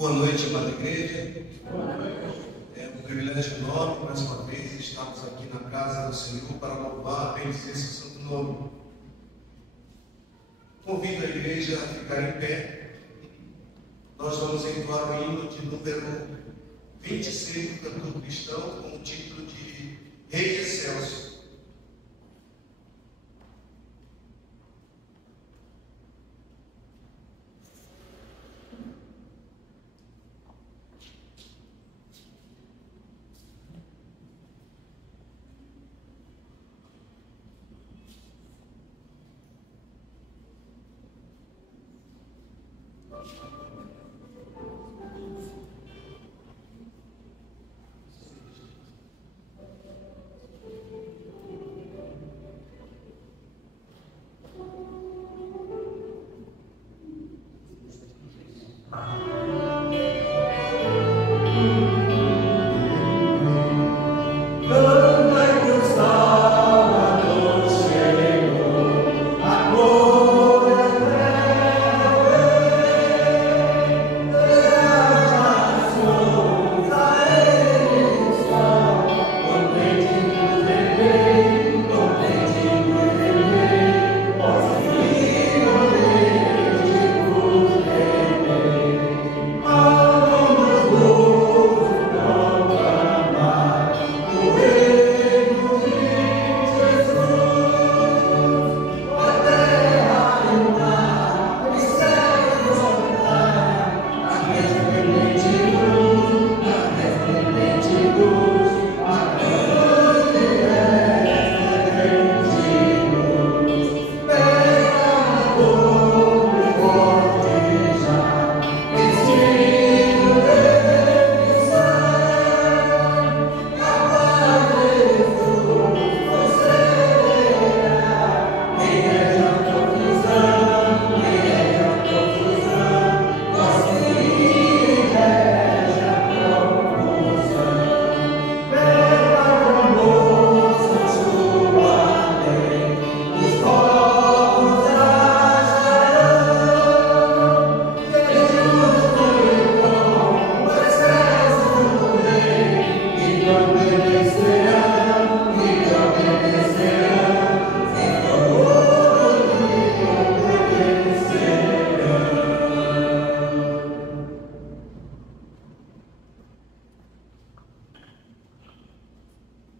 Boa noite, amada igreja. É um privilégio enorme, mais uma vez, estarmos aqui na casa do Senhor para louvar e bendizer seu santo nome. Convido a igreja a ficar em pé. Nós vamos entoar o hino de número 25 do cantor cristão, com o título de Rei Excelso.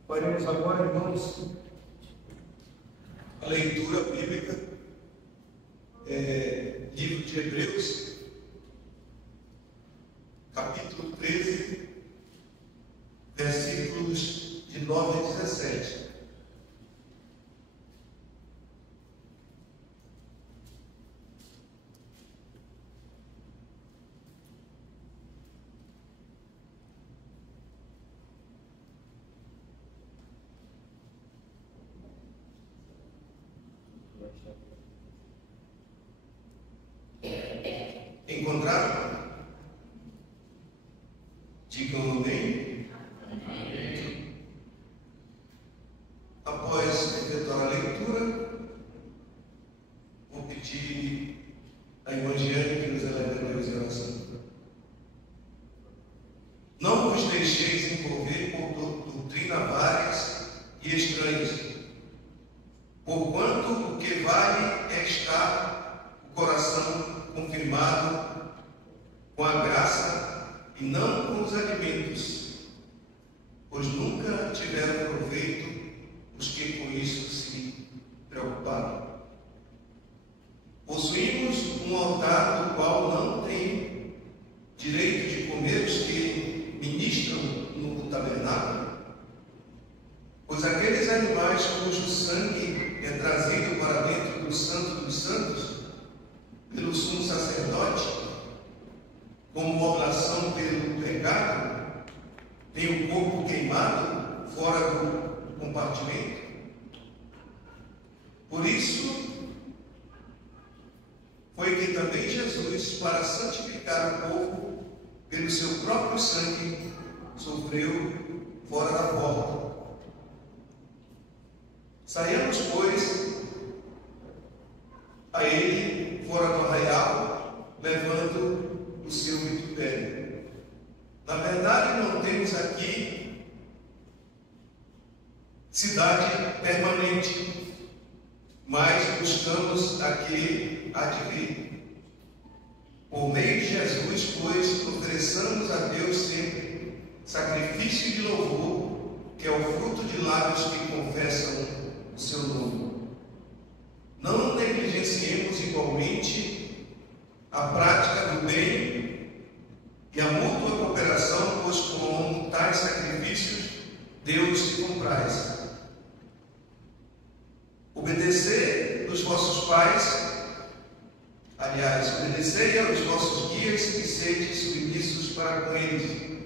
Faremos agora, irmãos, a leitura bíblica, livro de Hebreus, capítulo 13, versículos de 9 a 17. Encontraram? Digam amém. Após efetuar a leitura, vou pedir a irmã Giane que nos eleve a Deus em oração. Não vos deixeis envolver por doutrinas várias e estranhas, porquanto o que vale é estar o coração confirmado com a graça e não com os alimentos, pois nunca tiveram proveito os que com isso se preocuparam. Possuímos um altar do qual não tem direito de comer os que ministram no tabernáculo, pois aqueles animais cujo sangue é trazido para dentro do Santo dos Santos pelo sumo sacerdote, como oblação pelo pecado, tem o corpo queimado fora do compartimento. Por isso, foi que também Jesus, para santificar o povo, pelo seu próprio sangue, sofreu fora da porta. Saiamos, pois, a ele fora do arraial, levando o seu vitupério. Por meio de Jesus, pois, ofereçamos a Deus sempre sacrifício de louvor, que é o fruto de lábios que confessam o seu nome. Não negligenciemos igualmente a prática do bem e a mútua cooperação, pois com tais sacrifícios Deus se compraz. Obedecei os vossos pais, obedecei aos vossos guias e sede submissos para com eles,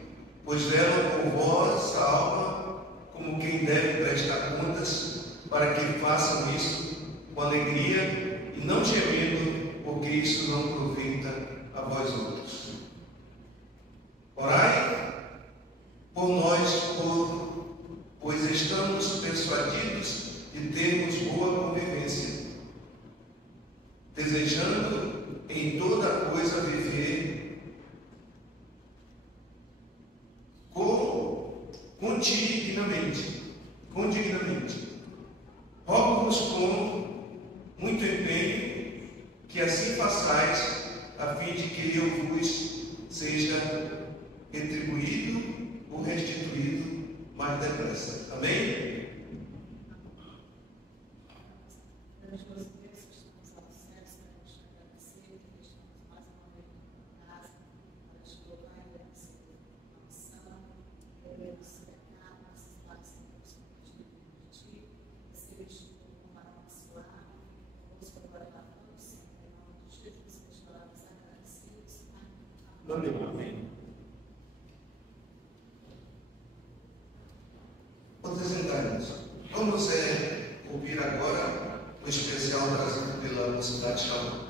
pois velam por vossa alma como quem deve prestar contas, para que façam isso com alegria e não gemendo, porque isso não proventa a vós outros. Orai por nós, pois estamos persuadidos de termos boa convivência, desejando em toda coisa viver condignamente. Rogo-vos com muito empenho que assim façais, a fim de que eu vos seja retribuído ou restituído mais depressa. Amém? Amém. Outras entradas. Vamos ouvir agora o especial trazido pela Mocidade Shalom.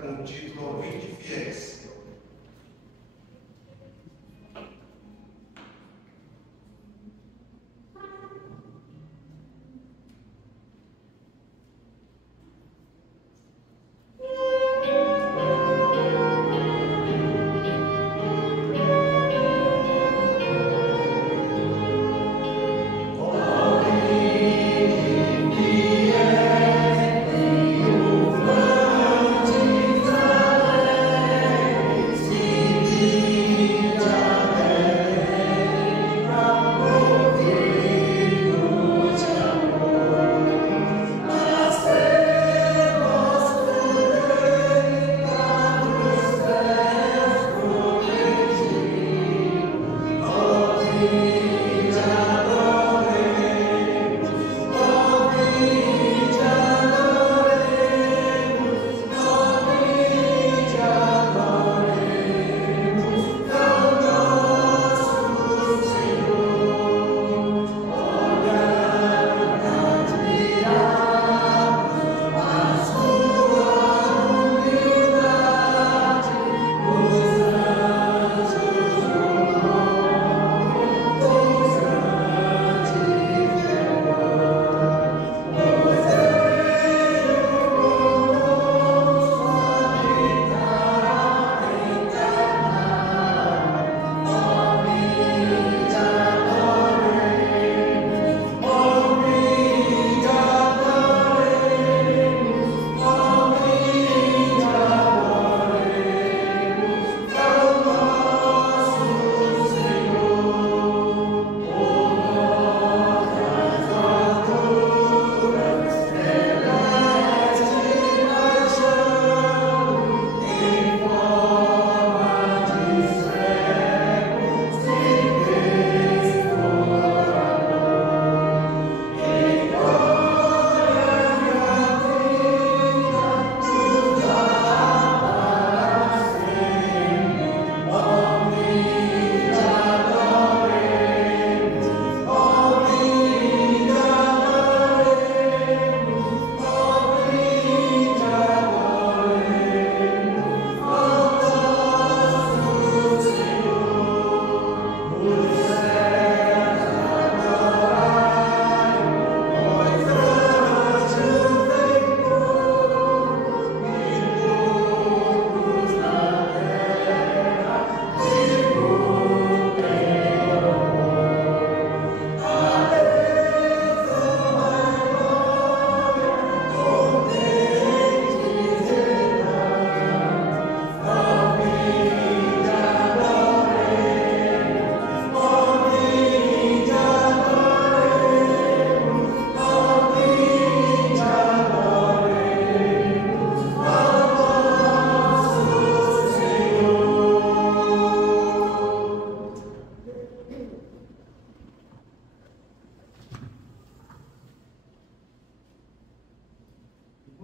Com o título Ouvinte Fiéis.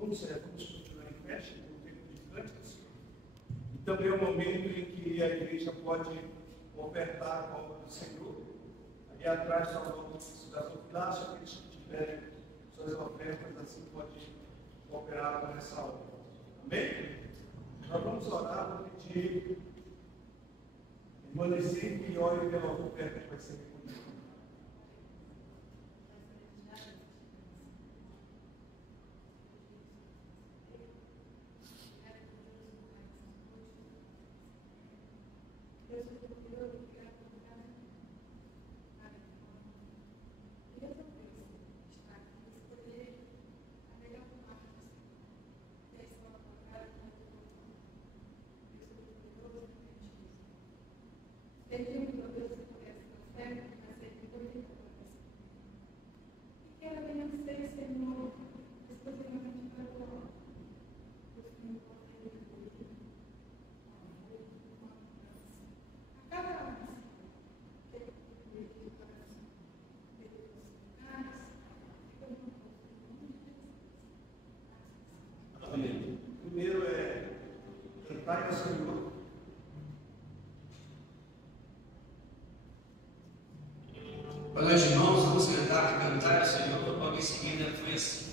vamos continuar em festa, no tempo de cânticos. E também é o momento em que a igreja pode ofertar a obra do Senhor. Ali atrás está o nome das ofertas, aqueles que tiverem suas ofertas, assim pode cooperar com essa obra. Amém? Nós vamos orar para pedir permanecer e ore pela oferta que vai ser recolhida. Primeiro é cantar ao Senhor. Olha, meus irmãos, vamos cantar ao Senhor, logo em seguida foi assim.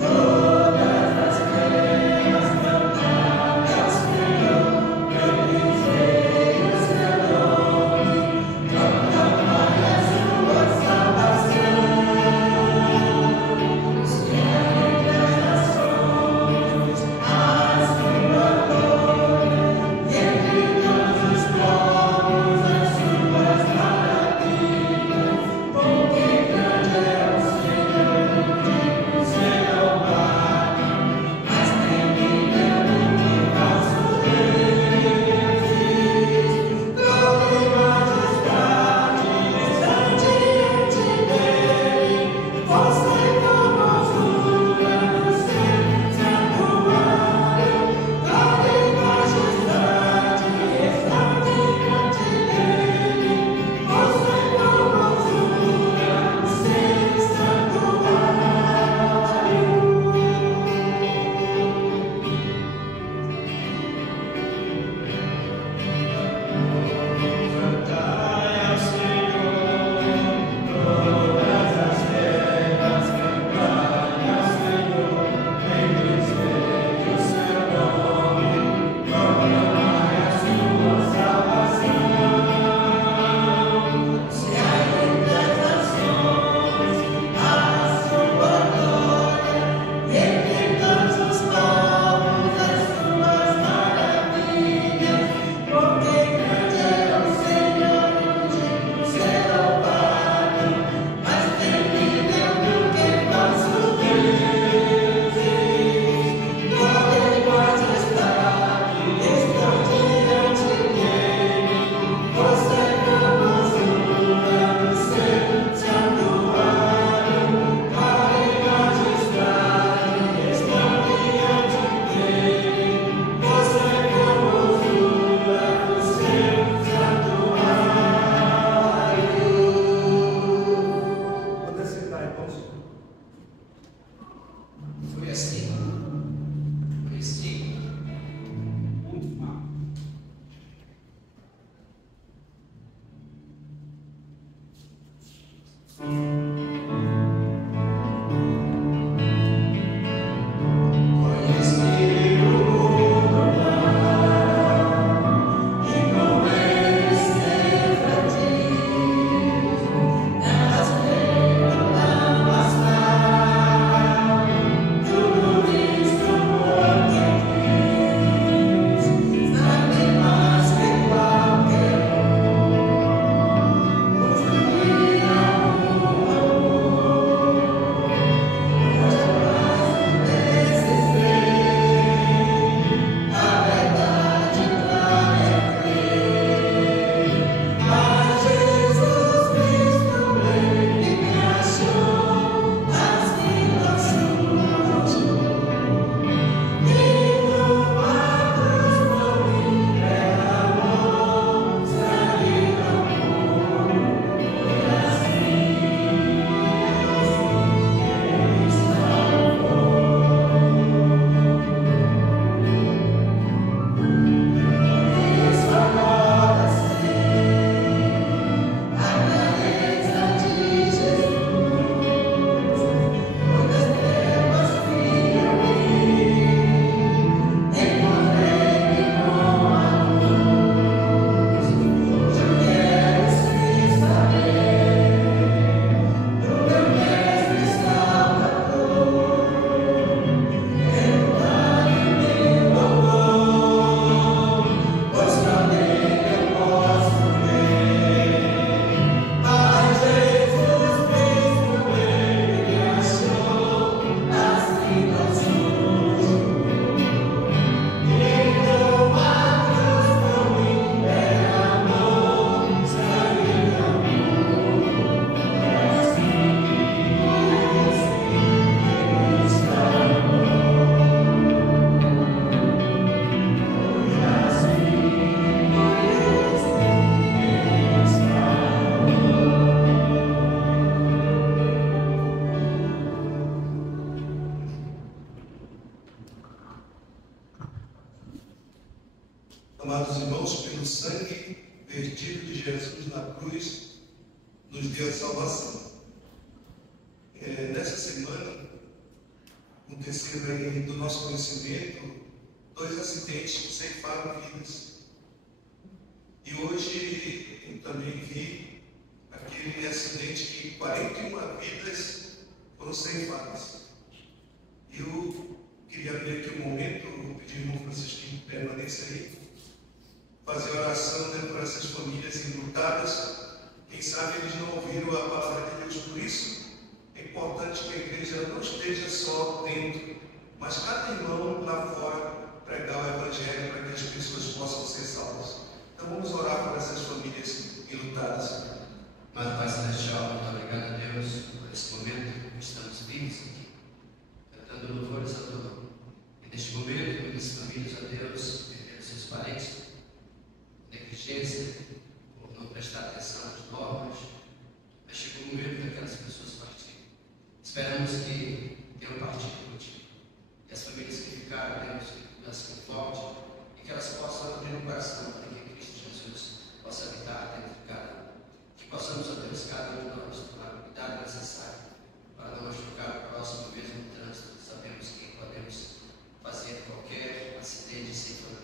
Toda Amados irmãos, pelo sangue vertido de Jesus na cruz, nos deu a salvação. Nessa semana, aconteceram aí, do nosso conhecimento, 2 acidentes que ceifaram vidas. E hoje eu também vi aquele acidente que 41 vidas foram ceifadas. Eu queria abrir aqui um momento, vou pedir ao irmão Francisquinho que permaneça aí, fazer oração, né, por essas famílias enlutadas. Quem sabe eles não ouviram a palavra de Deus, por isso é importante que a igreja não esteja só dentro, mas cada irmão lá fora pregar o Evangelho para que as pessoas possam ser salvas. Então vamos orar por essas famílias enlutadas. Mas Pai Celestial, muito obrigado a Deus por esse momento que estamos vivos aqui, cantando louvores a Deus. E neste momento, muitas famílias a Deus, perderam seus parentes, negligência, por não prestar atenção às normas, mas chegou o momento daquelas pessoas partirem. Esperamos que tenham partido contigo. E as famílias que ficaram, Deus, que as conforte e que elas possam abrir o coração para que Cristo Jesus possa habitar dentro de cada um. Que possamos, ó Deus, cada um de nós tomar o cuidado necessário para não machucar o próximo mesmo no trânsito. Sabemos que podemos fazer qualquer acidente sem vida.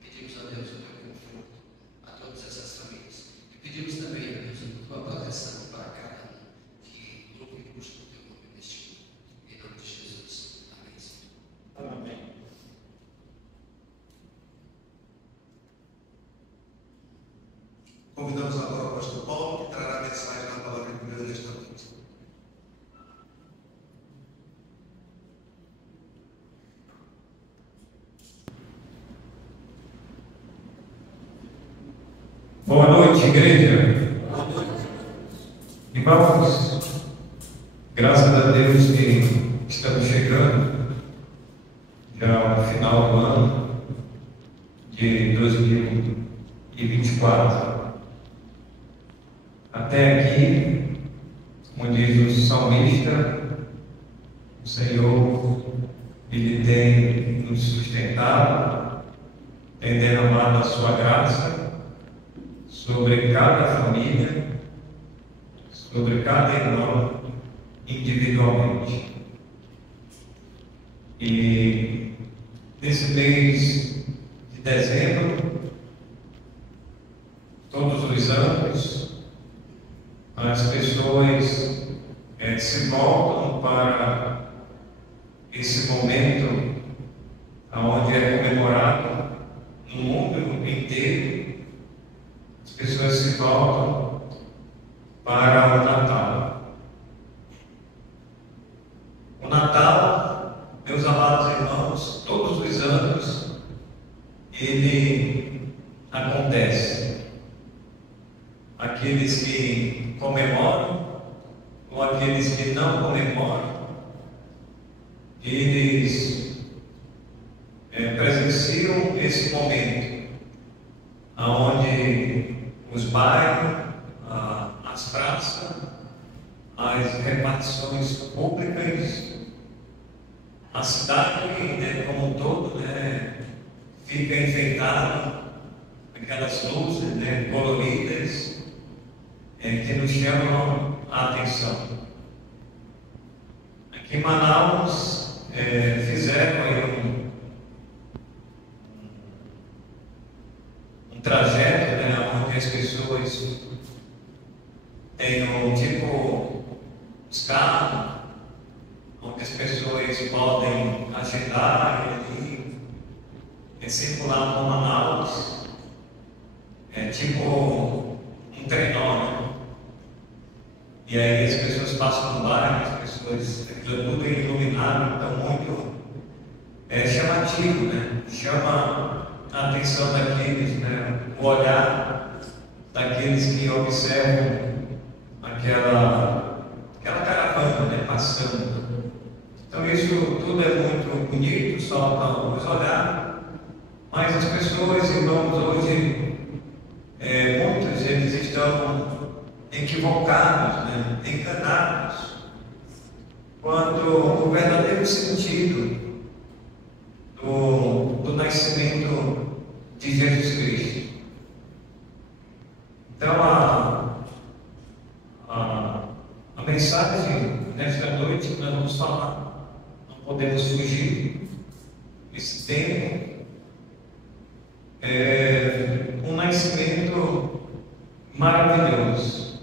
Pedimos a Deus o teu conforto a todas essas famílias. E pedimos também a Deus a tua proteção para cada um que louve e busca o teu nome neste mundo. Em nome de Jesus. Amém. Amém. Convidamos agora o pastor Paulo, que trará a mensagem da palavra de Deus nesta noite. Boa noite, igreja. Irmãos, graças a Deus que estamos chegando já ao final do ano de 2024. Até aqui, como diz o salmista, o Senhor, Ele tem nos sustentado, tem derramado a sua graça sobre cada família, sobre cada irmão, individualmente. E nesse mês de dezembro, todos os anos, as pessoas se voltam para esse momento onde é comemorado no mundo inteiro. As pessoas se voltam para o Natal. O Natal, meus amados irmãos, todos os anos ele acontece. Aqueles que comemoram ou aqueles que não comemoram, eles presenciam esse momento onde os bairros, as praças, as repartições públicas, a cidade, né, como um todo, né, fica enfeitada, aquelas luzes, né, coloridas, que nos chamam a atenção. Aqui em Manaus fizeram aí um trajeto, né, onde as pessoas têm tipo os carros, onde as pessoas podem agendar e circular por Manaus, tipo um trenó, né? E aí as pessoas passam no bairro, as pessoas, tudo iluminado, então muito chamativo, né? Chama a atenção daqueles, né? O olhar daqueles que observam aquela caravana, né? Passando. Então isso tudo é muito bonito, só para nos olhar, mas as pessoas, irmãos, hoje, muitos eles estão equivocados, né? Enganados, quando o verdadeiro sentido do nascimento de Jesus Cristo. Então, a mensagem nesta noite que nós vamos falar, não podemos fugir desse tempo, é um nascimento maravilhoso.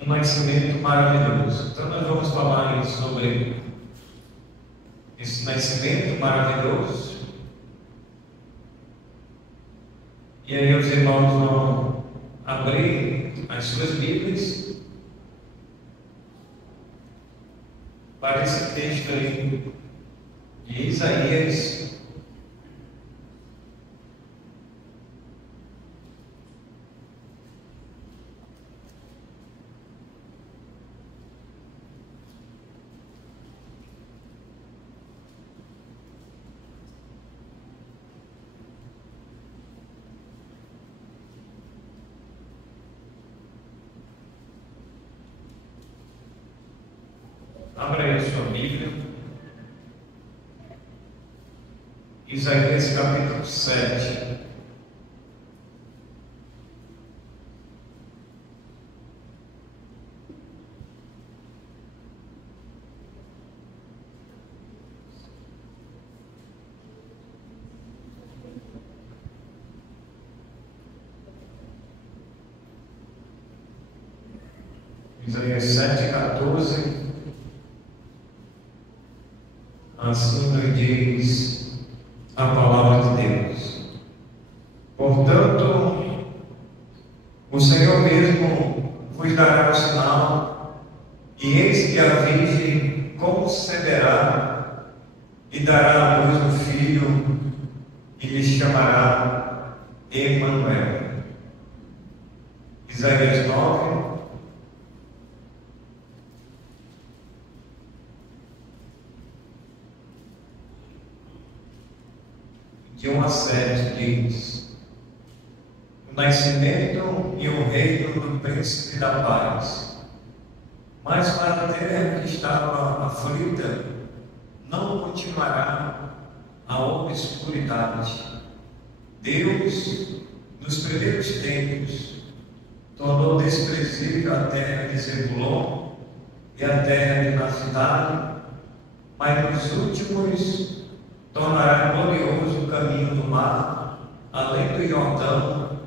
Um nascimento maravilhoso. Então, nós vamos falar sobre esse nascimento maravilhoso. E aí os irmãos vão abrir as suas Bíblias para esse texto aí de Isaías, abra aí a sua Bíblia, Isaías capítulo 7. Isaías 7:14. Assim nos diz a palavra de Deus. Portanto, o Senhor mesmo vos dará o sinal, e eis que a Virgem conceberá e dará à luz um filho, e lhe chamará Emanuel. Isaías 9. De 1 a 7 diz: o nascimento e o reino do príncipe da paz. Mas para a terra que estava aflita, não continuará a obscuridade. Deus, nos primeiros tempos, tornou desprezível a terra de Zebulon e a terra de Naftali, mas nos últimos tornará glorioso o caminho do mar, além do Jordão,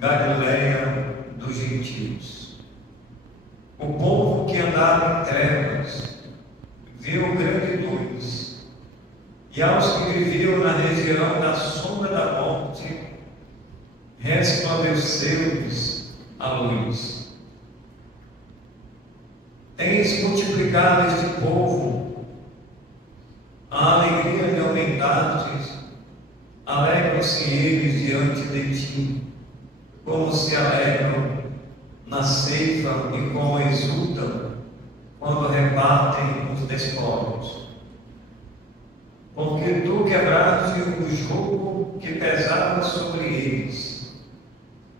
Galileia dos gentios. O povo que andava em trevas viu grande luz, e aos que viviam na região da sombra da morte, resplandeceu-lhes a luz. Tens multiplicado este povo, a alegria de aumentares, alegram-se eles diante de ti, como se alegram na ceifa e como exultam quando repartem os despojos. Porque tu quebraste o jugo que pesava sobre eles,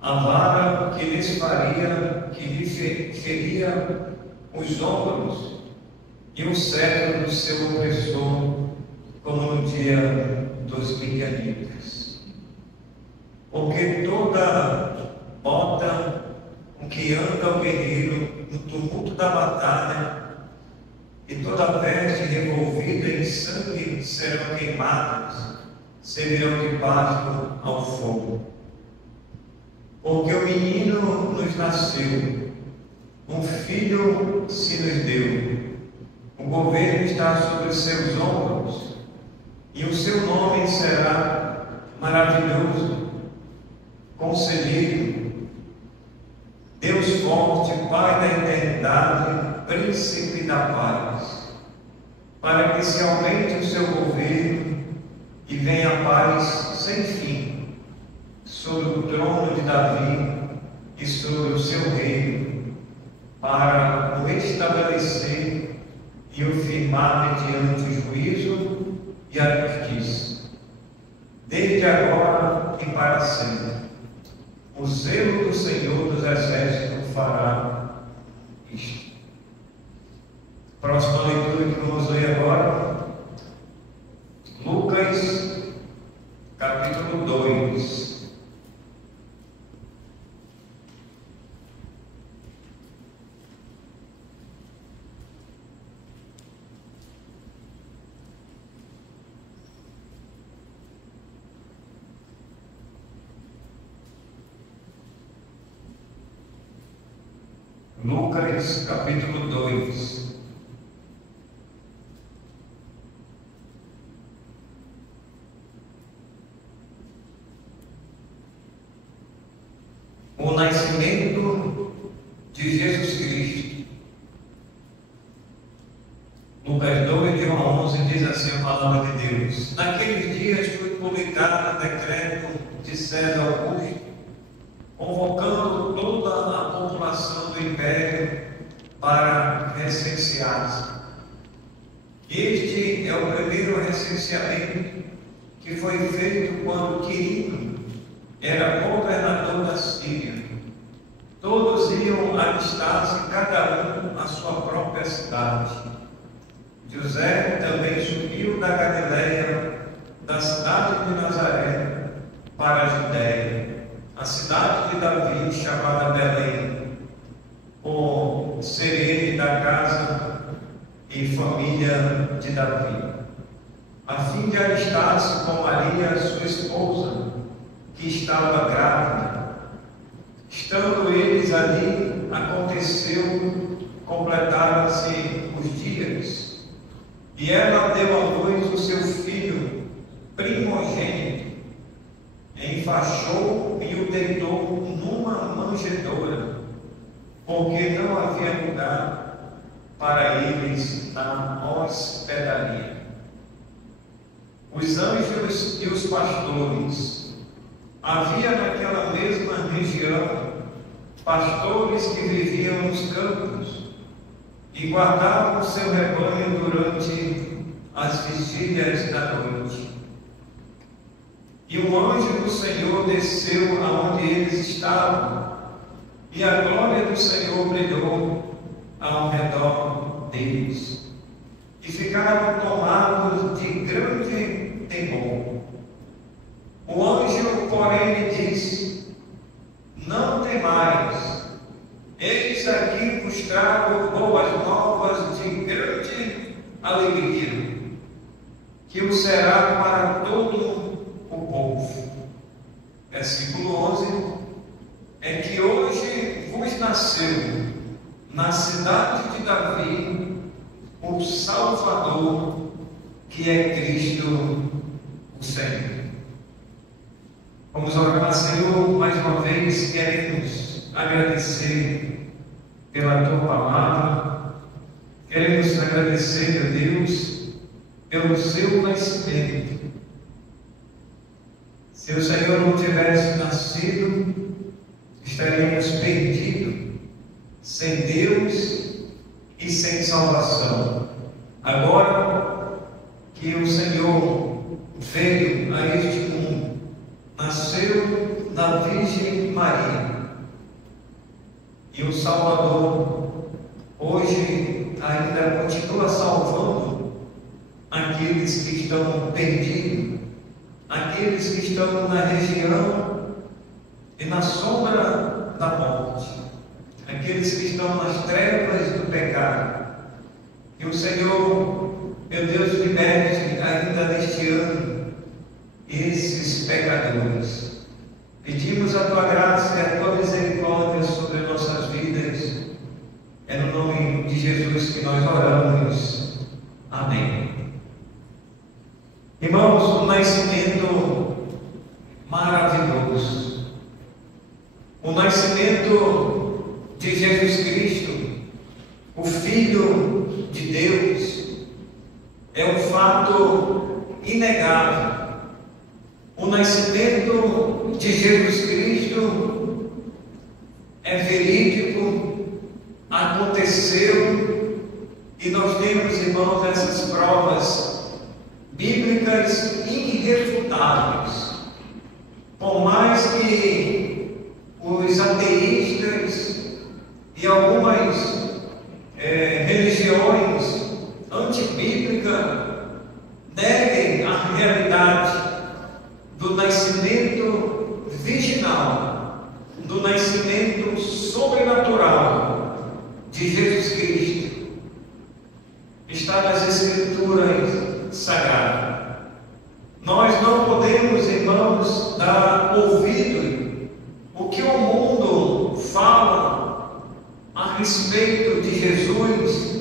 a vara que lhes faria, que lhe feria os ombros, e o cetro do seu opressor, como no dia dos midianitas. Porque toda bota com que anda o guerreiro no tumulto da batalha, e toda veste revolvida em sangue serão queimadas, servirão de pasto ao fogo. Porque o menino nos nasceu, um filho se nos deu, o governo está sobre os seus ombros, e o seu nome será Maravilhoso, Conselheiro, Deus Forte, Pai da Eternidade, Príncipe da Paz, para que se aumente o seu governo e venha a paz sem fim sobre o trono de Davi e sobre o seu reino, para o estabelecer e o firmar mediante o juízo e a justiça, desde agora e para sempre. O zelo do Senhor dos Exércitos fará isto. Próxima leitura que vamos ler agora, Lucas, capítulo capítulo 2. Lucas, capítulo 2. O nascimento de Jesus Cristo. Lucas 2, de 1 a 11, diz assim a palavra de Deus: Naqueles dias foi publicado o decreto de César Augusto, convocando toda a população do império para recensear-se. Este é o primeiro recenseamento que foi feito quando Quirino era governador da Síria. Todos iam alistar-se, cada um à sua própria cidade. José também subiu da Galiléia, da cidade de Nazaré, para a Judéia, a cidade de Davi, chamada Belém, por ser ele da casa e família de Davi, a fim de alistar-se com Maria, sua esposa, que estava grávida. Estando eles ali, aconteceu, completaram-se os dias, e ela deu à luz o seu filho primogênito, enfaixou e o deitou numa manjedoura, porque não havia lugar para eles na hospedaria. Os anjos e os pastores. Havia naquela mesma região pastores que viviam nos campos e guardavam o seu rebanho durante as vigílias da noite. E um anjo do Senhor desceu aonde eles estavam, e a glória do Senhor brilhou ao redor deles, e ficaram tomados de grande temor. O anjo, porém, lhe disse: Não temais, eis aqui vos trago boas novas de grande alegria, que o será para todo o povo. Versículo 11: É que hoje vos nasceu na cidade de Davi o Salvador, que é Cristo o Senhor. Vamos orar, Senhor, mais uma vez queremos agradecer pela Tua Palavra, queremos agradecer, meu Deus, pelo Seu nascimento. Se o Senhor não tivesse nascido, estaríamos perdidos, sem Deus e sem salvação. Agora que o Senhor veio a este mundo, nasceu da Virgem Maria, e o Salvador hoje ainda continua salvando aqueles que estão perdidos, aqueles que estão na região e na sombra da morte, aqueles que estão nas trevas do pecado. Que o Senhor, meu Deus, liberte ainda neste ano esses pecadores. Pedimos a Tua graça e a Tua misericórdia sobre nossas vidas. É no nome de Jesus que nós oramos. Amém. Irmãos, um nascimento maravilhoso. O nascimento de Jesus Cristo, o Filho de Deus, é um fato inegável. O nascimento de Jesus Cristo é verídico, aconteceu, e nós temos, irmãos, essas provas bíblicas irrefutáveis. Por mais que os ateístas e algumas religiões antibíblicas neguem a realidade do nascimento virginal, do nascimento sobrenatural de Jesus Cristo, está nas Escrituras Sagradas. Nós não podemos, irmãos, dar ouvido ao que o mundo fala a respeito de Jesus,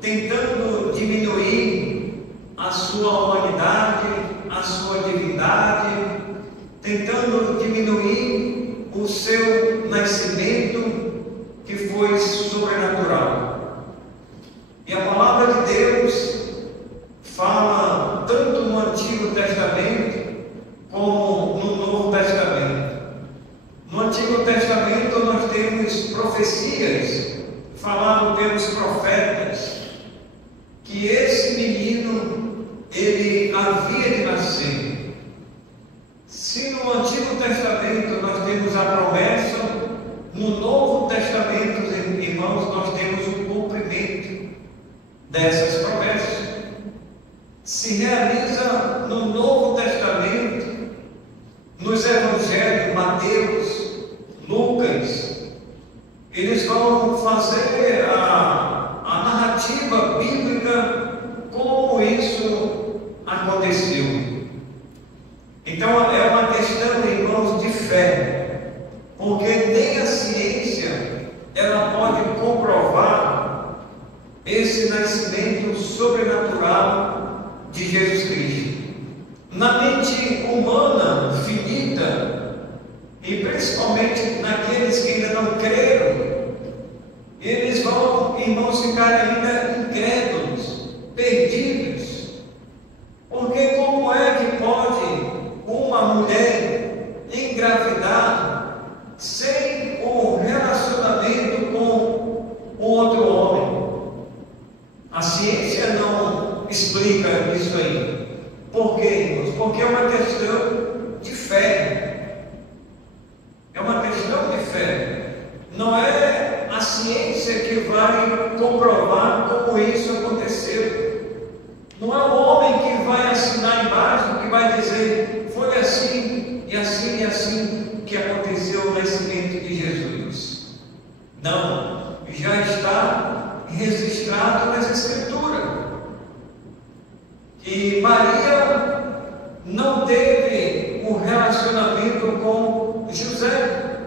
tentando diminuir a sua humanidade, a sua divindade, tentando diminuir o seu nascimento, que foi sobrenatural. E a palavra de Deus fala tanto no Antigo Testamento como no Novo Testamento. No Antigo Testamento nós temos profecias faladas pelos profetas que esse menino ele havia de nascer. Se no Antigo Testamento nós temos a promessa, no Novo Testamento, irmãos, nós temos o cumprimento dessas promessas. Se realiza no Novo Testamento, nos Evangelhos, Mateus, Lucas. Eles vão fazer a narrativa bíblica como isso aconteceu. Então é uma questão, irmãos, de fé, porque nem a ciência ela pode comprovar esse nascimento sobrenatural de Jesus Cristo. Na mente humana finita, e principalmente naqueles que ainda não creram, eles vão, irmãos, ficar ainda incrédulos, perdidos. Porque como é que pode uma mulher engravidar sem um relacionamento com outro homem? A ciência não explica isso aí. Por quê, irmãos? Porque é uma questão de fé. É uma questão de fé. Não é a ciência que vai comprovar como isso aconteceu. Não é o homem que vai assinar embaixo, que vai dizer foi assim e assim e assim que aconteceu o nascimento de Jesus. Não, já está registrado nas Escrituras. E Maria não teve um relacionamento com José.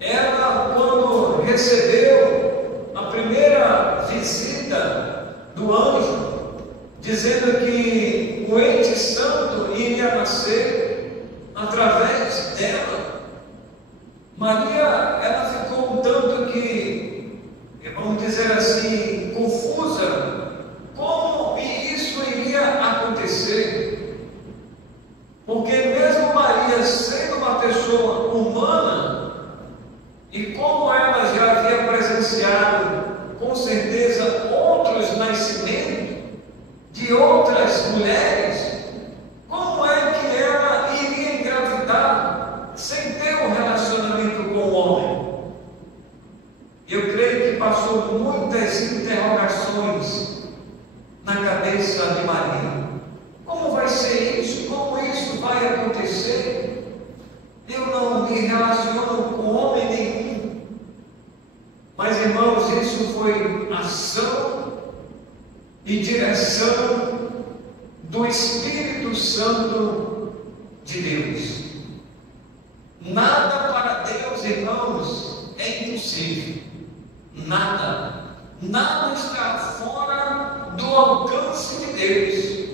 Ela, quando recebeu a primeira visita do anjo, dizendo que o ente santo iria nascer através dela, Maria, ela ficou um tanto que, vamos dizer assim, confusa. Como isso iria acontecer? Porque mesmo Maria sendo uma pessoa humana, e como ela já havia presenciado com certeza outros nascimentos de outras mulheres, como é que ela iria engravidar sem ter um relacionamento com o homem? Eu creio que passou muitas interrogações na cabeça de Maria. Como vai ser isso? Como isso vai acontecer? Eu não me relaciono com homem nenhum. Mas, irmãos, isso foi ação e direção do Espírito Santo de Deus. Nada para Deus, irmãos, é impossível. Nada. Nada está fora do alcance de Deus.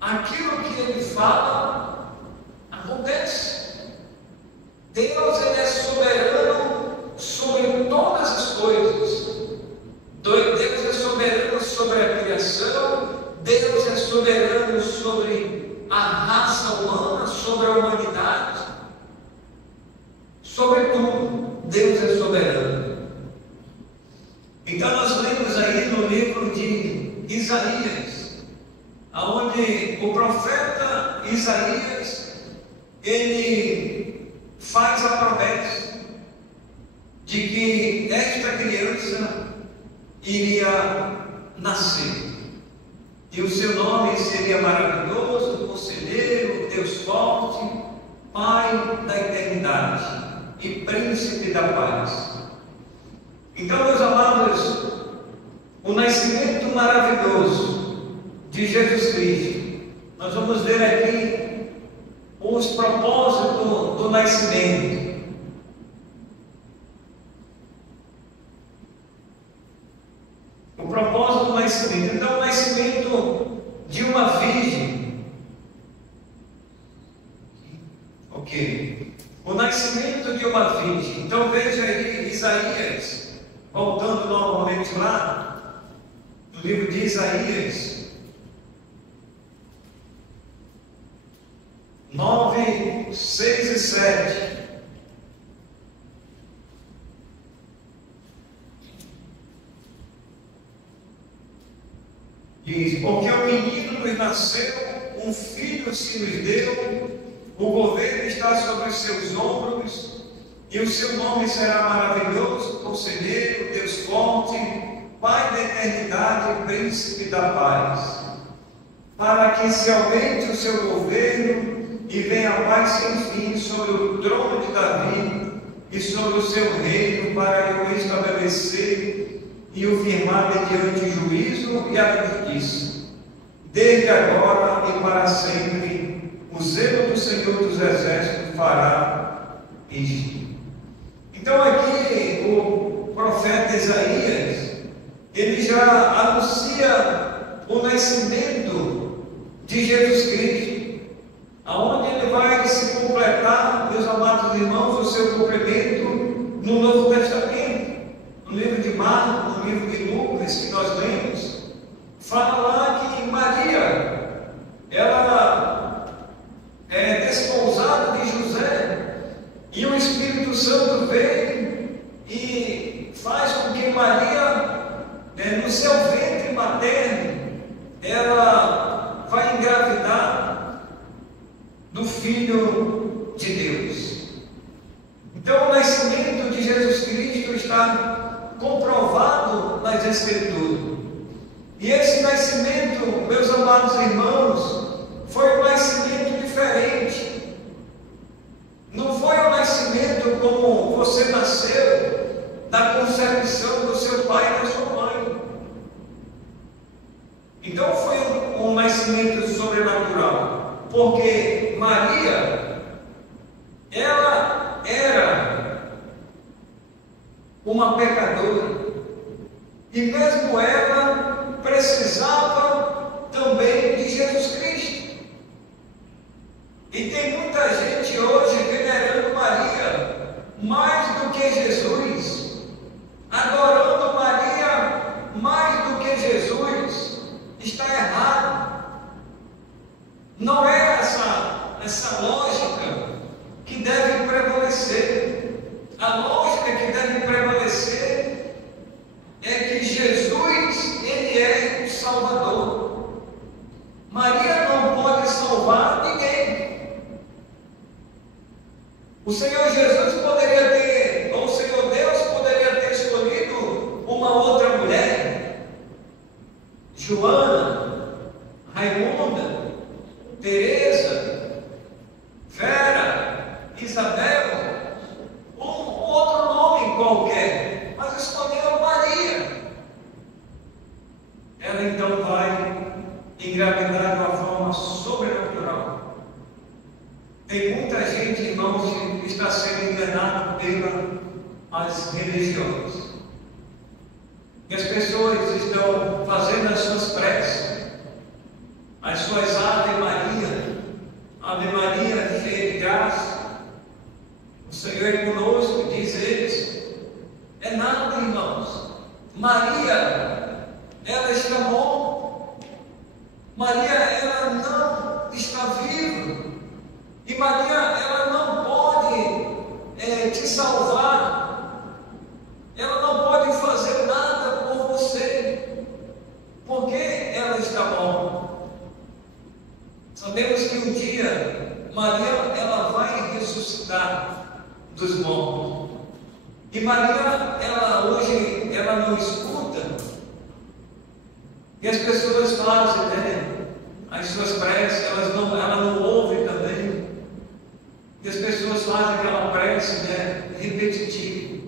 Aquilo que Ele fala, acontece. Deus, Ele é soberano sobre todas as coisas. Deus é soberano sobre a criação. Deus é soberano sobre a raça humana, sobre a humanidade. Sobre tudo, Deus é soberano. Então nós lemos aí no livro de Isaías, onde o profeta Isaías, ele faz a promessa de que esta criança iria nascer, e o seu nome seria maravilhoso, conselheiro, Pai da eternidade e Príncipe da paz. Então, meus amados, o nascimento maravilhoso de Jesus Cristo, nós vamos ver aqui os propósitos do nascimento. O propósito do nascimento. Então, o nascimento de uma virgem. Ok. O nascimento de uma virgem. Então, veja aí Isaías, voltando novamente lá, no livro de Isaías 9, 6 e 7. Diz: porque o menino nos nasceu, um filho se nos deu, o governo está sobre os seus ombros, e o seu nome será maravilhoso, Conselheiro, Deus forte, Pai da eternidade, Príncipe da paz. Para que se aumente o seu governo e venha a paz sem fim sobre o trono de Davi e sobre o seu reino, para o estabelecer e o firmar mediante juízo e a justiça, desde agora e para sempre. O zelo do Senhor dos Exércitos fará isto. Então aqui o profeta Isaías, ele já anuncia o nascimento de Jesus Cristo, aonde ele vai se completar, meus amados irmãos, o seu cumprimento no Novo Testamento. No livro de Marcos, no livro de Lucas, que nós lemos, fala lá que Maria, ela é desposada de José, e o Espírito Santo veio e faz com que Maria, no seu ventre materno, ela vai engravidar do Filho de Deus. Então, o nascimento de Jesus Cristo está comprovado nas Escrituras. E esse nascimento, meus amados irmãos, foi um nascimento diferente. Não foi um nascimento como você nasceu, da concepção do seu pai e da sua mãe. Então foi um nascimento sobrenatural, porque Maria, ela era uma pecadora, e mesmo ela precisava também de Jesus Cristo. E tem muita gente hoje venerando Maria mais do que Jesus, adorando Maria mais do que Jesus. Está errado. Não é essa lógica que deve prevalecer. A lógica que deve prevalecer é que Jesus, ele é o Salvador. Maria não pode salvar ninguém. O Senhor Jesus poderia ter, ou o Senhor Deus poderia ter escolhido uma outra mulher, Joana, Raimunda, Teresa, Vera, Isabel, outro nome qualquer, mas escolheu Maria. Ela então vai engravidar de uma forma sobrenatural. Tem muita gente, irmãos, que está sendo enganada pelas religiões. E as pessoas estão fazendo as suas preces, as suas Ave Maria, cheia de graça. O Senhor é conosco, diz eles. É nada, irmãos. Maria, ela está morta. Maria, ela não está viva. E Maria, ela não pode te salvar. Ela não pode fazer nada por você, porque ela está morta. Sabemos que um dia Maria, ela vai ressuscitar dos mortos. E Maria, hoje, ela não escuta. E as pessoas fazem, as suas preces, ela não ouve também. E parece, né, repetitivo.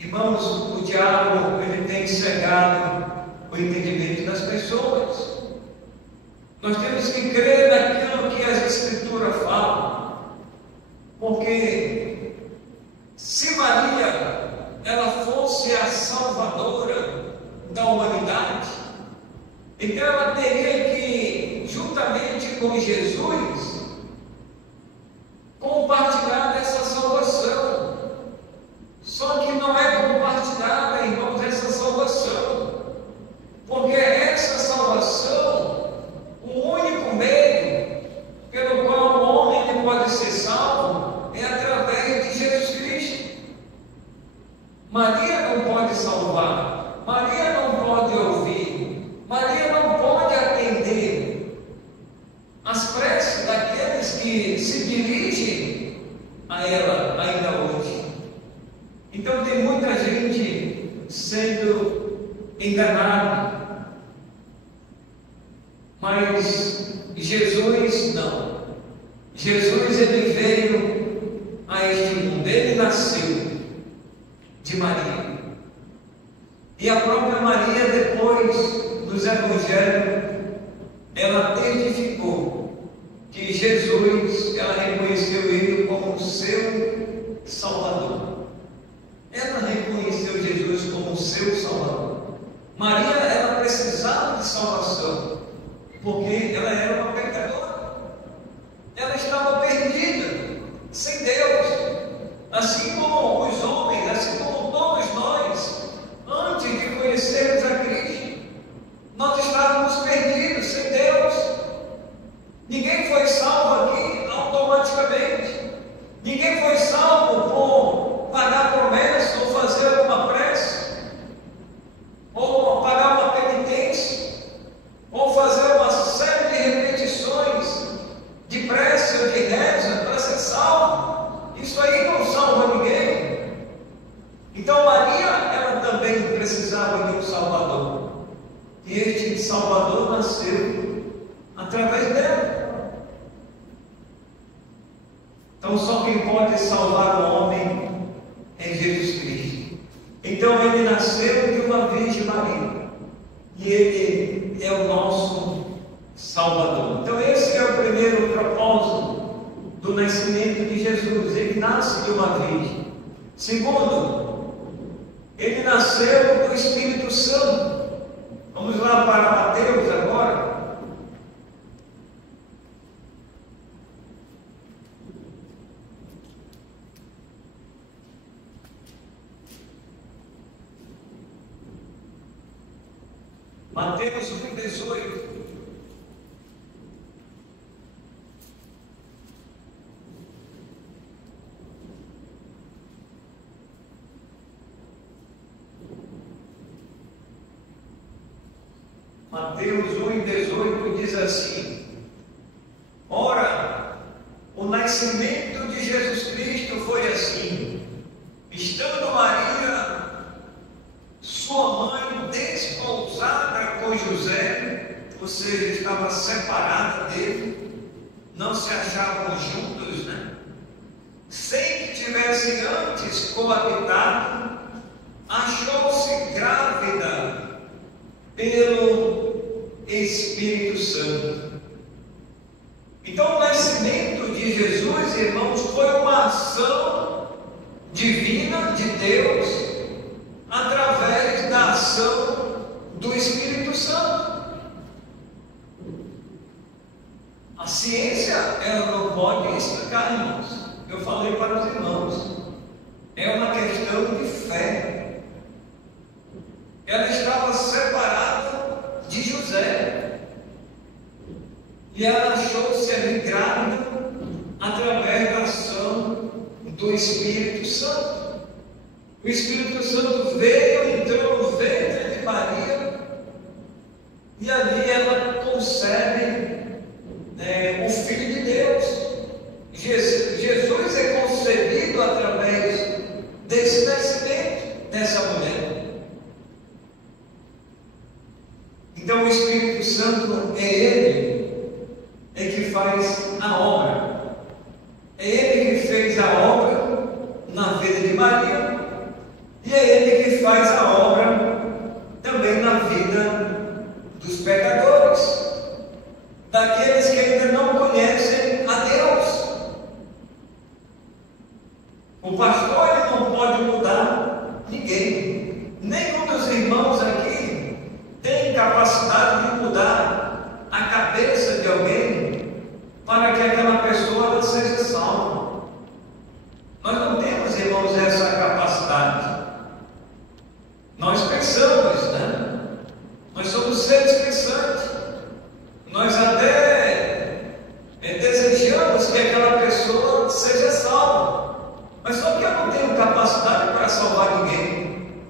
Irmãos, o diabo, ele tem cegado o entendimento das pessoas. Nós temos que crer naquilo que as Escrituras falam, porque se Maria ela fosse a salvadora da humanidade, então ela teria que, juntamente com Jesus, compartilhar dessa salvação. Só que não é compartilhada, irmãos, essa salvação, porque essa salvação, o único meio pelo qual o homem ele pode ser salvo é através de Jesus Cristo. Maria não pode salvar, Maria não pode ouvir, Maria não pode atender as preces daqueles que se dirigem a ela ainda hoje. Então tem muita gente sendo enganada, mas Jesus não. Jesus ele veio a este mundo, ele nasceu de Maria. E a própria Maria depois nos evangelhos ela testificou que Jesus, ela reconheceu ele como seu Salvador. Ela reconheceu Jesus como seu Salvador. Maria, ela precisava de salvação, porque ela era uma pecadora. Ela estava perdida, sem Deus. Assim como os homens, assim como todos nós, antes de conhecermos a Cristo, nós estávamos perdidos, sem Deus. Ninguém foi salvo aqui automaticamente. Ninguém foi salvo por pagar promessa, ou fazer alguma prece, ou pagar uma penitência, ou fazer uma série de repetições de prece ou de reza para ser salvo. Isso aí não salva ninguém. Então Maria, ela também precisava de um Salvador. E este Salvador nasceu através dela. Então só quem pode salvar o homem é Jesus Cristo. Então ele nasceu de uma Virgem Maria. E ele é o nosso Salvador. Então esse é o primeiro propósito do nascimento de Jesus. Ele nasce de uma Virgem. Segundo, ele nasceu do Espírito Santo. Vamos lá para Mateus agora. Mateus 1,18. Mateus 1,18 diz assim: ora, o nascimento de Jesus Cristo foi assim: estando Maria, sua mãe, desposada com José, ou seja, estava separada dele, não se achavam juntos, né? Sem que tivessem antes coabitado, achou-se grávida pelo Espírito Santo. Então o nascimento de Jesus, irmãos, foi uma ação divina de Deus através da ação do Espírito Santo. A ciência, ela não pode explicar, irmãos. Eu falei para os irmãos, é uma questão de fé. Ela estava separada de José e ela achou-se ali grávida através da ação do Espírito Santo. O Espírito Santo veio, entrou no ventre de Maria e ali ela concebe o Filho de Deus. Jesus é concebido através desse nascimento dessa mulher. Então o Espírito Santo é Ele que faz a obra. É Ele que fez a obra daqueles que ainda não conhecem a Deus. O pastor ele não pode mudar ninguém. Nenhum dos irmãos aqui tem capacidade de mudar a cabeça de alguém para que aquela pessoa ela seja salva. Nós não temos, irmãos, essa capacidade. Nós pensamos, né? Nós somos seres pensantes. Nós até desejamos que aquela pessoa seja salva. Mas só que eu não tenho capacidade para salvar ninguém.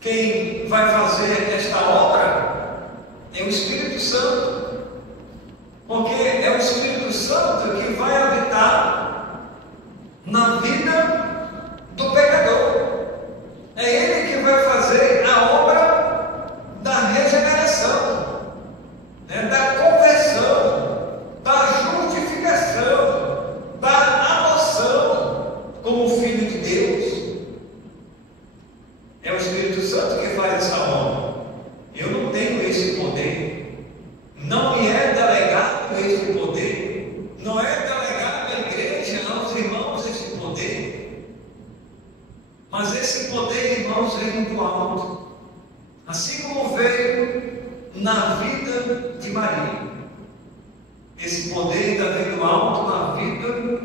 Quem vai fazer esta obra é o Espírito Santo. Porque é o Espírito Santo que vai habitar na vida do pecador. É Ele que vai fazer a obra da regeneração, da conversão, da justificação, da adoção como filho de Deus. É o Espírito Santo que faz essa obra. Eu não tenho esse poder. Não me é delegado esse poder. Não é delegado à igreja, aos irmãos, esse poder. Mas esse poder, irmãos, vem do alto. Assim como veio na vida de Maria. Esse poder ainda vem do alto na vida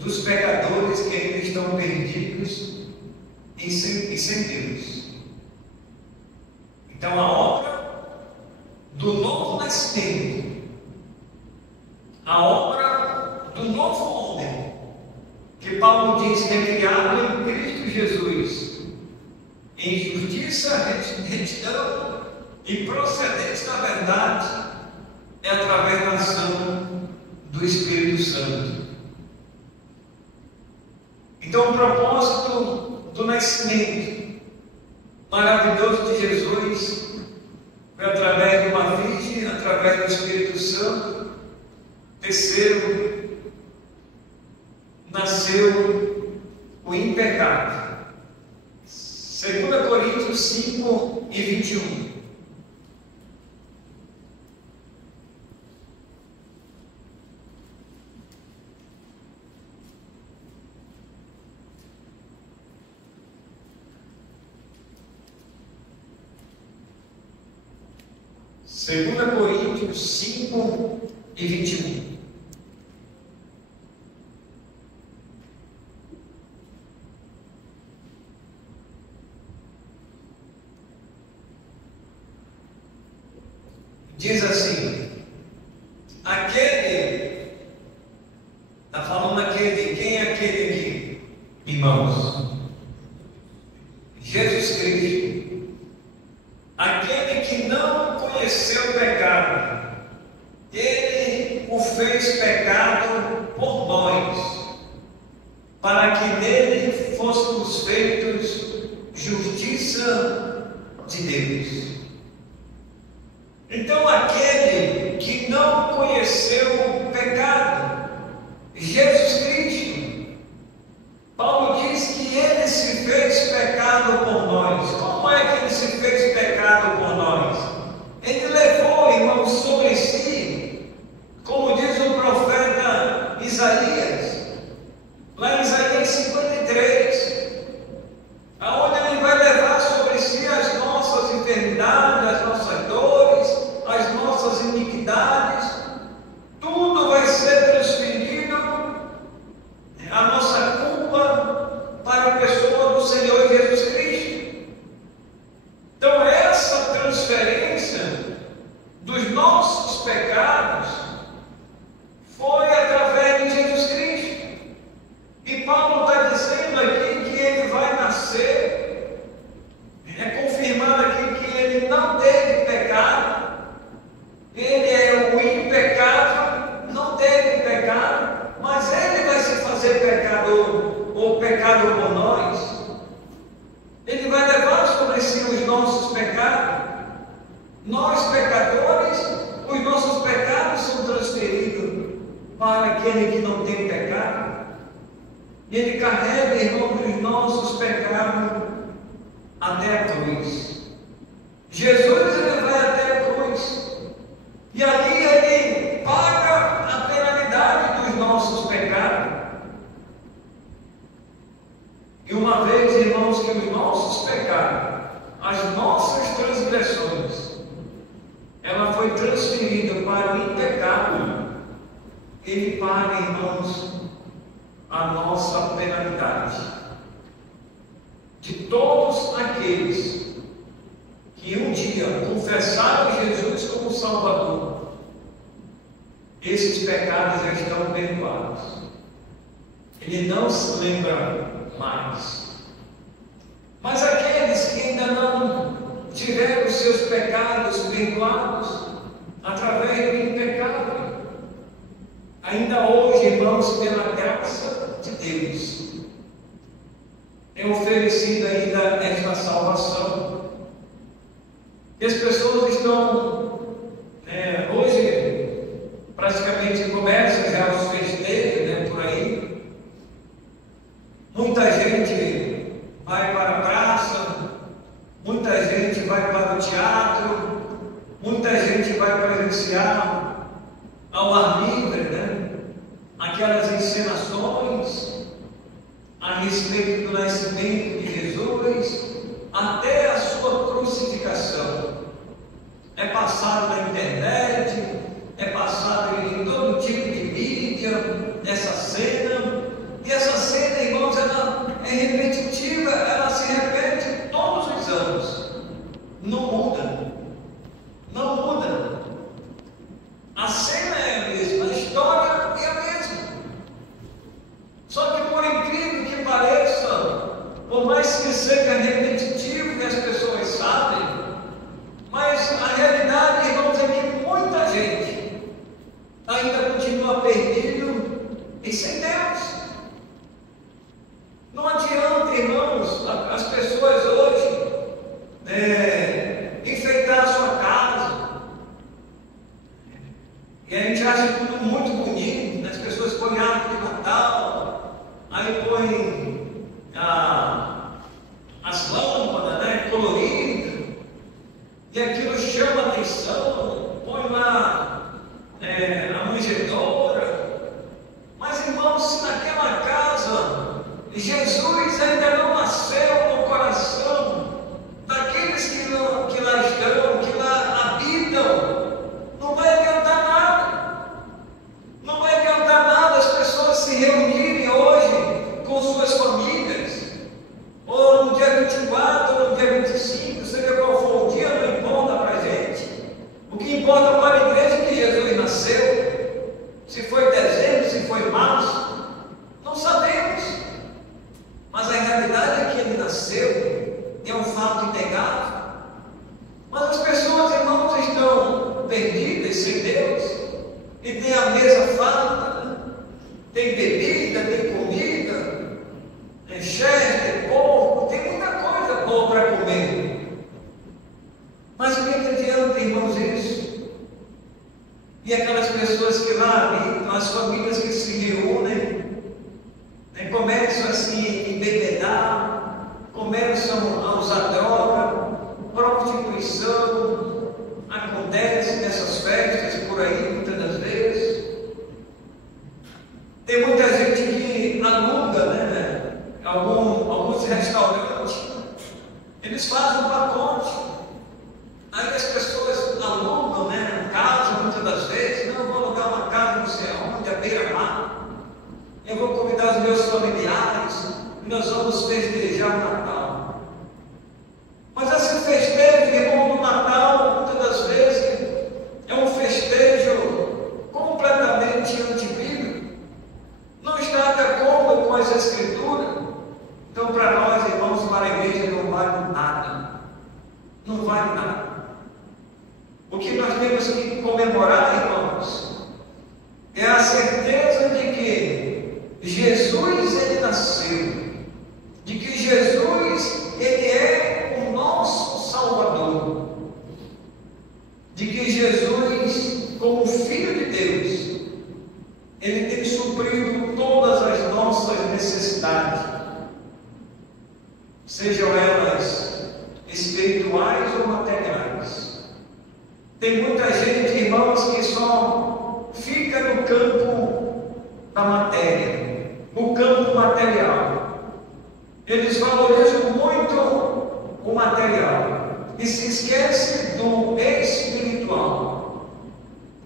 dos pecadores que ainda estão perdidos e sem Deus. Então a obra do novo nascimento, a obra do novo homem, que Paulo diz que é criado em Cristo Jesus, em justiça, retidão e procedente da verdade, é através da ação do Espírito Santo. Então o propósito do nascimento maravilhoso de Jesus foi através de uma virgem, através do Espírito Santo. Terceiro, nasceu o impecado. 2 Coríntios 5 e 21. Segunda Coríntios 5 e 21. Diz assim: aquele, está falando aquele, quem é aquele aqui, irmãos? Jesus Cristo, aquele que não conheceu o pecado, Ele o fez pecado por nós, para que nele fôssemos feitos justiça de Deus. Então aquele que não conheceu o pecado, Jesus Cristo, Paulo diz que Ele se fez pecado por nós. Como é que Ele se fez pecado por nós? Ele levou, irmãos, sobre si, como diz o profeta Isaías, lá em Isaías 53, aonde Ele vai levar sobre si as nossas enfermidades, as nossas dores, as nossas iniquidades. Tudo vai ser transferido, a nossa culpa, para a pessoa do Senhor Jesus Cristo. Então essa transferência dos nossos pecados foi através de Jesus Cristo. E Paulo está dizendo aqui que ele vai nascer, é confirmado aqui que ele não teve pecado, ele é o impecável, não teve pecado, mas ele vai se fazer pecador, ou pecado por nós. Ele vai levar sobre si os nossos pecados. Nós, pecadores, os nossos pecados são transferidos para aquele que não tem pecado. Ele carrega, irmãos, os nossos pecados até a cruz. Jesus, ele vai até a cruz E ali ele paga a penalidade dos nossos pecados. E uma vez, irmãos, que os nossos pecados, as nossas transgressões, ela foi transferida para o impecável, ele paga, irmãos, a nossa penalidade. De todos aqueles que um dia confessaram Jesus como Salvador, esses pecados já estão perdoados. Ele não se lembra mais. Mas aqueles que ainda não tiveram os seus pecados perdoados através do impecável, ainda hoje, irmãos, pela graça de Deus, é oferecida ainda esta salvação. E as pessoas estão, hoje, praticamente começam já os festejos, por aí. Muita gente vai para a praça, muita gente vai para o teatro, muita gente vai presenciar ao ar livre, aquelas encenações a respeito do nascimento de Jesus, até a sua crucificação. É passado na internet, é passado em todo tipo de mídia, essa cena. E essa cena, irmãos, ela é repetitiva, ela se repete todos os anos. Não muda. Não muda. A cena é a mesma, a história é a mesma. Só que, por incrível que pareça, por mais que seja repetitivo e as pessoas sabem, mas a realidade, irmãos, é que muita gente ainda continua perdido e sem Deus. Não adianta, irmãos, as pessoas hoje enfeitar a sua casa. E a gente acha tudo muito bonito, as pessoas põem árvore de Natal, aí põem as lâmpadas, coloridas, e aquilo chama a atenção, põe lá a manjedoura. Mas, irmãos, se naquela casa Jesus ainda não nasceu no coração daqueles que lá estão, que lá habitam, não vai adiantar nada. Não vai adiantar nada as pessoas se reunirem hoje com suas famílias, ou no dia 24, ou no dia 25, seja qual for o dia, não importa para a gente. O que importa para a igreja é que Jesus nasceu. Se foi dezembro, se foi março, não sabemos. Mas a realidade é que ele nasceu, é um fato inegável. Mas as pessoas, irmãos, estão perdidas sem Deus, e tem a mesa farta, tem bebida, tem comida, tem chefe, tem porco, tem muita coisa boa para comer. Mas o que adianta, irmãos, isso? E aquelas pessoas que lá habitam, as famílias que se reúnem, começam assim a embebedar, começam a usar droga, prostituição, acontece nessas festas por aí muitas das vezes. Tem muita gente que aluga, alguns restaurantes, eles fazem um pacote, aí as pessoas alugam, casa muitas das vezes. Não, eu vou alugar uma casa não sei aonde, à beira-mar. Eu vou convidar os meus familiares e nós vamos festejar o Natal. Mas esse festejo, irmão, do Natal, muitas das vezes, é um festejo completamente antibíblico. Não está de acordo com as Escrituras. Então, para nós, irmãos, para a igreja não vale nada. Não vale nada. O que nós temos que comemorar, irmãos, é a certeza de que Jesus, ele nasceu, de que Jesus, ele é o nosso Salvador, de que Jesus, como Filho de Deus, ele tem suprido todas as nossas necessidades, sejam elas espirituais ou materiais. Tem muita gente, irmãos, da matéria, no campo material. Eles valorizam muito o material e se esquecem do espiritual.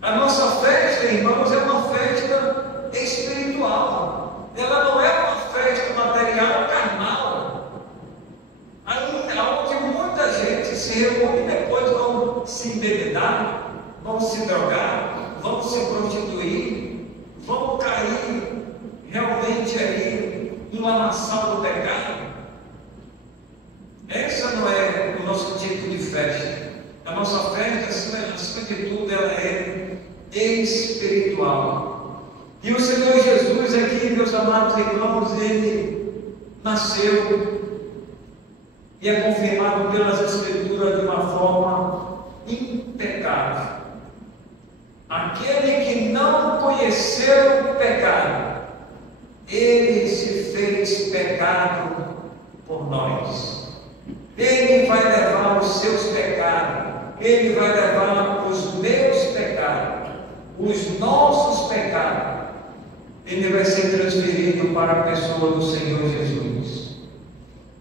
A nossa festa, irmãos, é uma festa espiritual. Ela não é uma festa material carnal, onde muita gente se reúne e depois vão se embebedar, vão se drogar, vão se prostituir, vão cair realmente aí em uma lamaçal do pecado. Essa não é o nosso tipo de festa. A nossa festa, acima de tudo, ela é espiritual. E o Senhor Jesus aqui, meus amados irmãos, ele nasceu e é confirmado pelas Escrituras de uma forma impecável. Aquele que não conheceu o pecado, ele se fez pecado por nós. Ele vai levar os seus pecados, ele vai levar os meus pecados, os nossos pecados. Ele vai ser transferido para a pessoa do Senhor Jesus.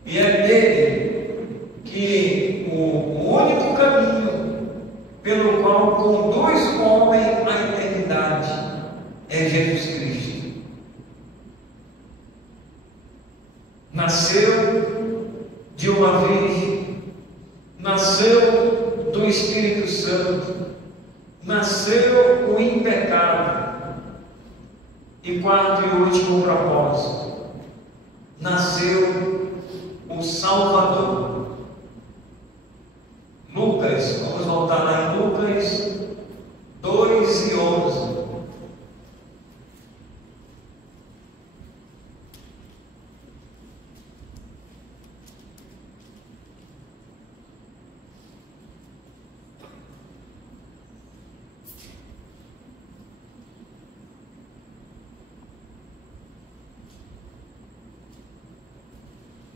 E é dele que o único caminho pelo qual conduz o homem à eternidade é Jesus Cristo. Nasceu de uma virgem, nasceu do Espírito Santo, nasceu o impecável. E quarto e último propósito, nasceu o Salvador. Lucas, vamos voltar lá em Lucas 2:11.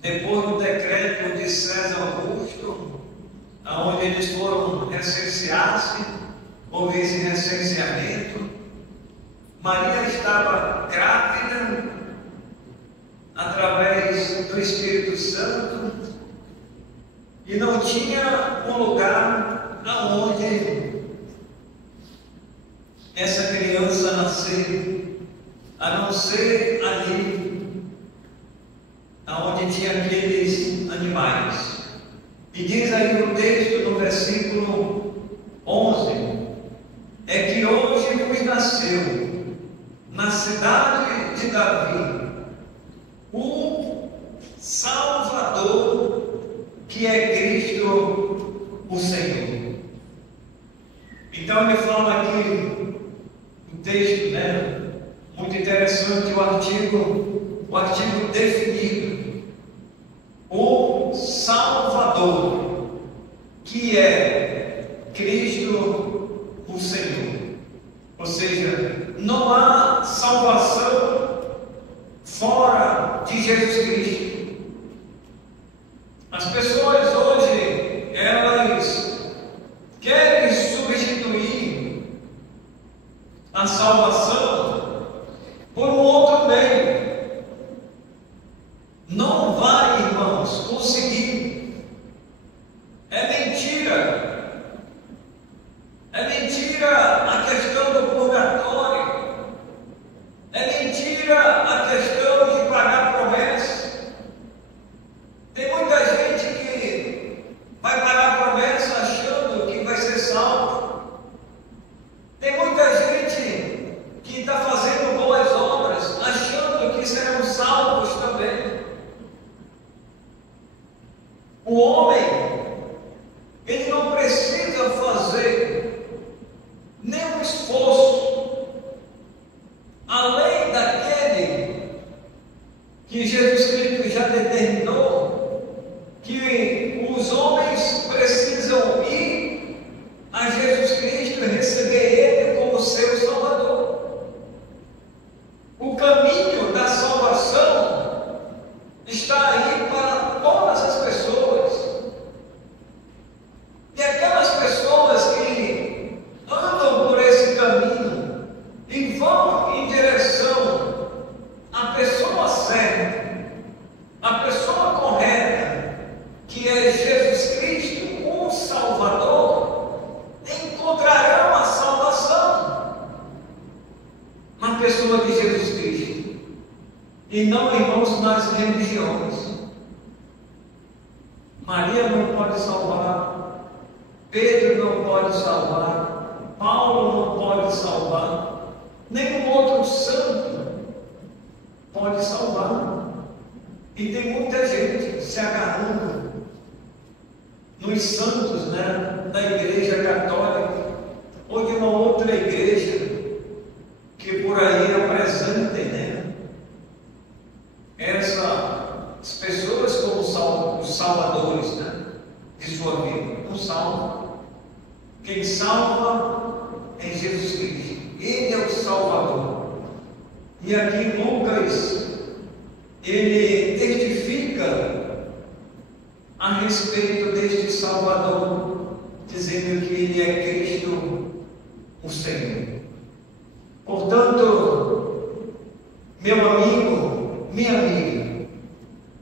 Depois do decreto de César Augusto, onde eles foram recensear-se, houve esse recenseamento, Maria estava grávida através do Espírito Santo e não tinha um lugar aonde essa criança nascer, a não ser ali aonde tinha aqueles animais. E diz aí o texto no versículo 11, é que hoje vos nasceu na cidade de Davi o Salvador, que é Cristo o Senhor. Então ele fala aqui no texto, muito interessante o artigo definido, o Salvador, que é Cristo o Senhor. Ou seja, não há salvação fora de Jesus Cristo. As pessoas hoje, elas querem substituir a salvação por um outro meio. Não vai, irmãos, conseguir. É mentira. É mentira a questão do purgatório. É mentira a questão de pagar promessa. Tem muita gente que vai pagar promessa achando que vai ser salvo. Tem muita gente que está fazendo boas obras achando pessoa de Jesus Cristo. E não, irmãos, nas religiões. Maria não pode salvar, Pedro não pode salvar, Paulo não pode salvar, nenhum outro santo pode salvar. E tem muita gente se agarrando nos santos, né, da Igreja Católica ou de uma outra igreja que por aí apresentem, né, essas pessoas como os salvadores, né, de sua vida. Não salva. Quem salva é Jesus Cristo. Ele é o Salvador. E aqui Lucas, ele testifica a respeito deste Salvador, dizendo que ele é Cristo, o Senhor. Portanto, meu amigo, minha amiga,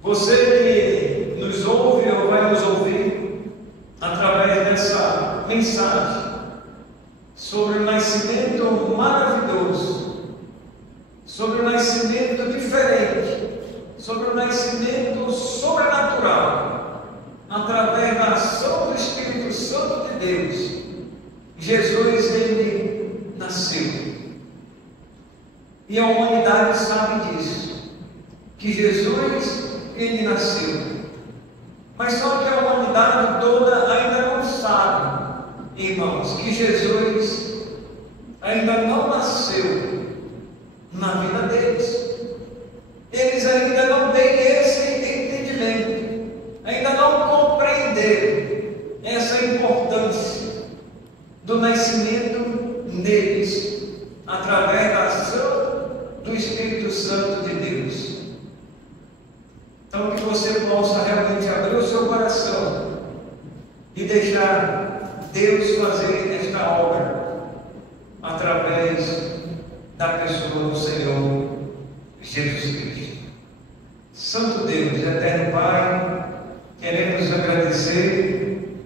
você que nos ouve ou vai nos ouvir através dessa mensagem sobre o nascimento maravilhoso, sobre o nascimento diferente, sobre o nascimento sobrenatural, através da ação do Espírito Santo de Deus, Jesus, ele nasceu. E a humanidade sabe disso, que Jesus, ele nasceu. Mas só que a humanidade toda ainda não sabe, irmãos, que Jesus ainda não nasceu na vida deles. Eles ainda não têm esse entendimento, ainda não compreenderam essa importância do nascimento neles, através da ação do Espírito Santo de Deus. Então, que você possa realmente abrir o seu coração e deixar Deus fazer esta obra através da pessoa do Senhor Jesus Cristo. Santo Deus, eterno Pai, queremos agradecer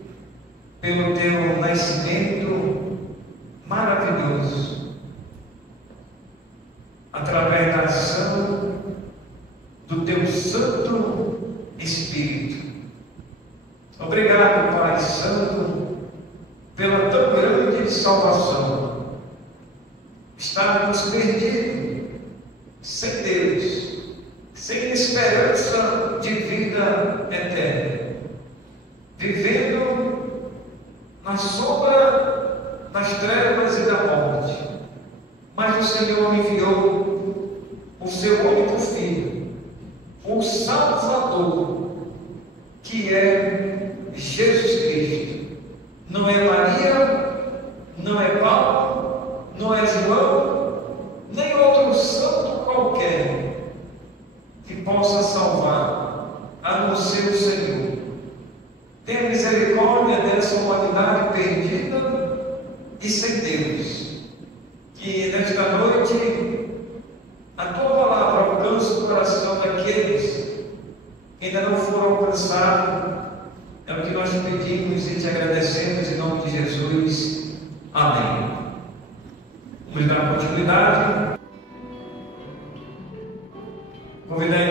pelo teu nascimento maravilhoso, através da ação do teu Santo Espírito. Obrigado, Pai Santo, pela tão grande salvação. Estávamos perdidos, sem Deus, sem esperança de vida eterna, vivendo na sombra das trevas e da morte. Mas o Senhor enviou o seu único Filho, o Salvador, que é Jesus Cristo. Não é Maria, não é Paulo, não é João, nem outro santo qualquer que possa salvar, a não ser o Senhor. Tenha misericórdia dessa humanidade perdida e sem Deus. Que nesta noite a tua palavra alcance o coração daqueles que ainda não foram alcançados. É o que nós pedimos e te agradecemos em nome de Jesus. Amém. Vamos dar continuidade. Convidar